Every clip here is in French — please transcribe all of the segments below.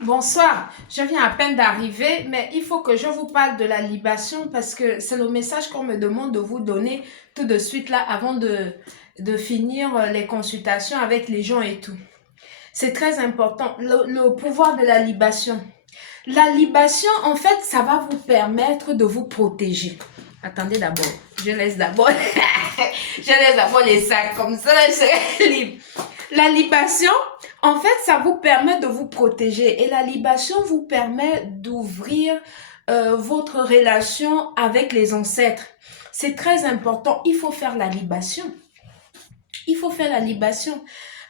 Bonsoir, je viens à peine d'arriver, mais il faut que je vous parle de la libation parce que c'est le message qu'on me demande de vous donner tout de suite là avant de finir les consultations avec les gens et tout. C'est très important, le pouvoir de la libation. La libation, en fait, ça va vous permettre de vous protéger. Attendez d'abord, je laisse d'abord je laisse d'abord les sacs, comme ça je serai libre. La libation, en fait, ça vous permet de vous protéger et la libation vous permet d'ouvrir votre relation avec les ancêtres. C'est très important, il faut faire la libation. Il faut faire la libation.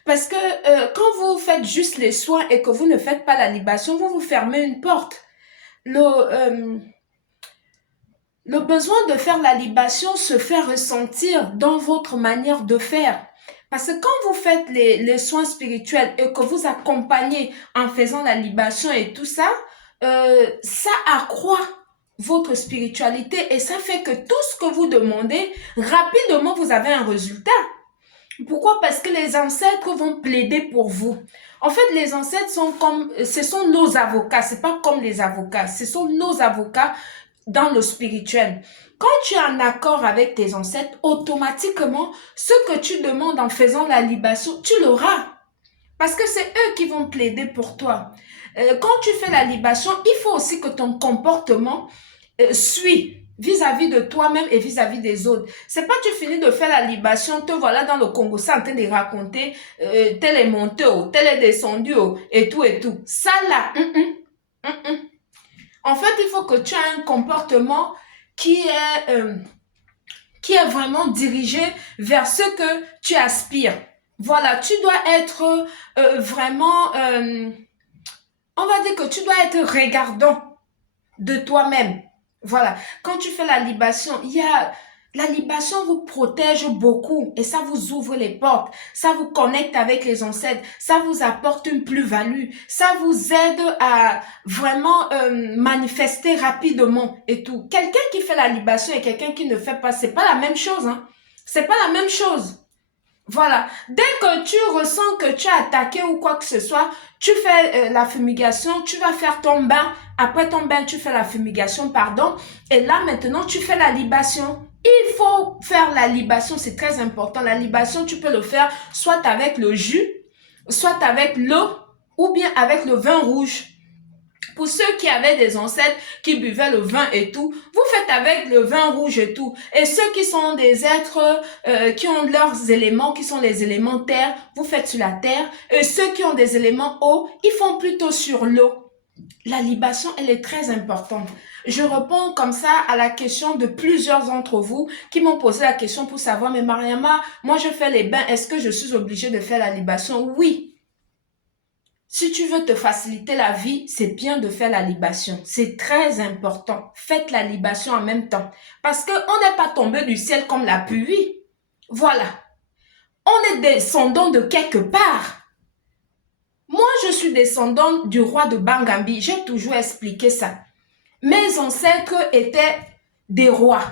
Parce que quand vous faites juste les soins et que vous ne faites pas la libation, vous vous fermez une porte. Le besoin de faire la libation se fait ressentir dans votre manière de faire. Parce que quand vous faites les soins spirituels et que vous accompagnez en faisant la libation et tout ça, ça accroît votre spiritualité et ça fait que tout ce que vous demandez, rapidement, vous avez un résultat. Pourquoi? Parce que les ancêtres vont plaider pour vous. En fait, les ancêtres sont comme, ce sont nos avocats, c'est pas comme les avocats, ce sont nos avocats dans le spirituel. Quand tu es en accord avec tes ancêtres, automatiquement, ce que tu demandes en faisant la libation, tu l'auras. Parce que c'est eux qui vont plaider pour toi. Quand tu fais la libation, il faut aussi que ton comportement suit vis-à-vis de toi-même et vis-à-vis des autres. C'est pas tu finis de faire la libation, te voilà dans le Congo, ça en train de raconter tel est monté, tel est descendu, et tout et tout. Ça là, en fait, il faut que tu aies un comportement qui est vraiment dirigé vers ce que tu aspires. Voilà, tu dois être vraiment, on va dire que tu dois être regardant de toi-même. Voilà, quand tu fais la libation, la libation vous protège beaucoup et ça vous ouvre les portes, ça vous connecte avec les ancêtres, ça vous apporte une plus-value, ça vous aide à vraiment manifester rapidement et tout. Quelqu'un qui fait la libation et quelqu'un qui ne fait pas, c'est pas la même chose, hein. C'est pas la même chose. Voilà. Dès que tu ressens que tu es attaqué ou quoi que ce soit, tu fais la fumigation, tu vas faire ton bain. Après ton bain, tu fais la fumigation, pardon. Et là, maintenant, tu fais la libation. Il faut faire la libation, c'est très important. La libation, tu peux le faire soit avec le jus, soit avec l'eau ou bien avec le vin rouge. Pour ceux qui avaient des ancêtres qui buvaient le vin et tout, vous faites avec le vin rouge et tout. Et ceux qui sont des êtres qui ont leurs éléments, qui sont les éléments terre, vous faites sur la terre. Et ceux qui ont des éléments eau, ils font plutôt sur l'eau. La libation, elle est très importante. Je réponds comme ça à la question de plusieurs d'entre vous qui m'ont posé la question pour savoir, mais Mariama, moi je fais les bains, est-ce que je suis obligée de faire la libation? Oui. Si tu veux te faciliter la vie, c'est bien de faire la libation. C'est très important. Faites la libation en même temps. Parce qu'on n'est pas tombé du ciel comme la pluie. Voilà. On est descendant de quelque part. Moi, je suis descendant du roi de Bangambi. J'ai toujours expliqué ça. Mes ancêtres étaient des rois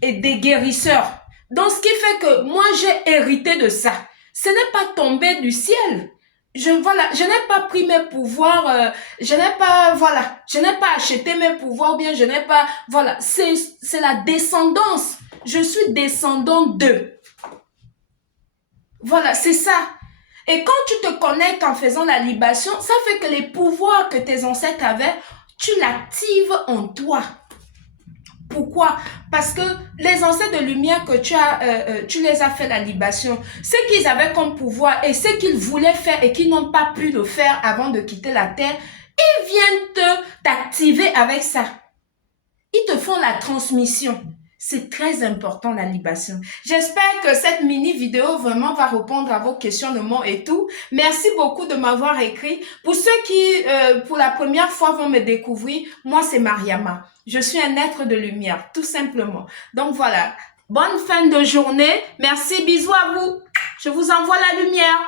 et des guérisseurs. Donc, ce qui fait que moi, j'ai hérité de ça. Ce n'est pas tombé du ciel. Je n'ai pas pris mes pouvoirs, je n'ai pas acheté mes pouvoirs, ou bien je n'ai pas, voilà, c'est la descendance. Je suis descendant d'eux. Voilà, c'est ça. Et quand tu te connectes en faisant la libation, ça fait que les pouvoirs que tes ancêtres avaient, tu l'actives en toi. Pourquoi? Parce que les ancêtres de lumière que tu les as fait la libation, ce qu'ils avaient comme pouvoir et ce qu'ils voulaient faire et qu'ils n'ont pas pu le faire avant de quitter la terre, ils viennent t'activer avec ça. Ils te font la transmission. C'est très important la libation. J'espère que cette mini vidéo vraiment va répondre à vos questionnements et tout. Merci beaucoup de m'avoir écrit. Pour ceux qui, pour la première fois, vont me découvrir, moi c'est Mariama. Je suis un être de lumière, tout simplement. Donc voilà, bonne fin de journée. Merci, bisous à vous. Je vous envoie la lumière.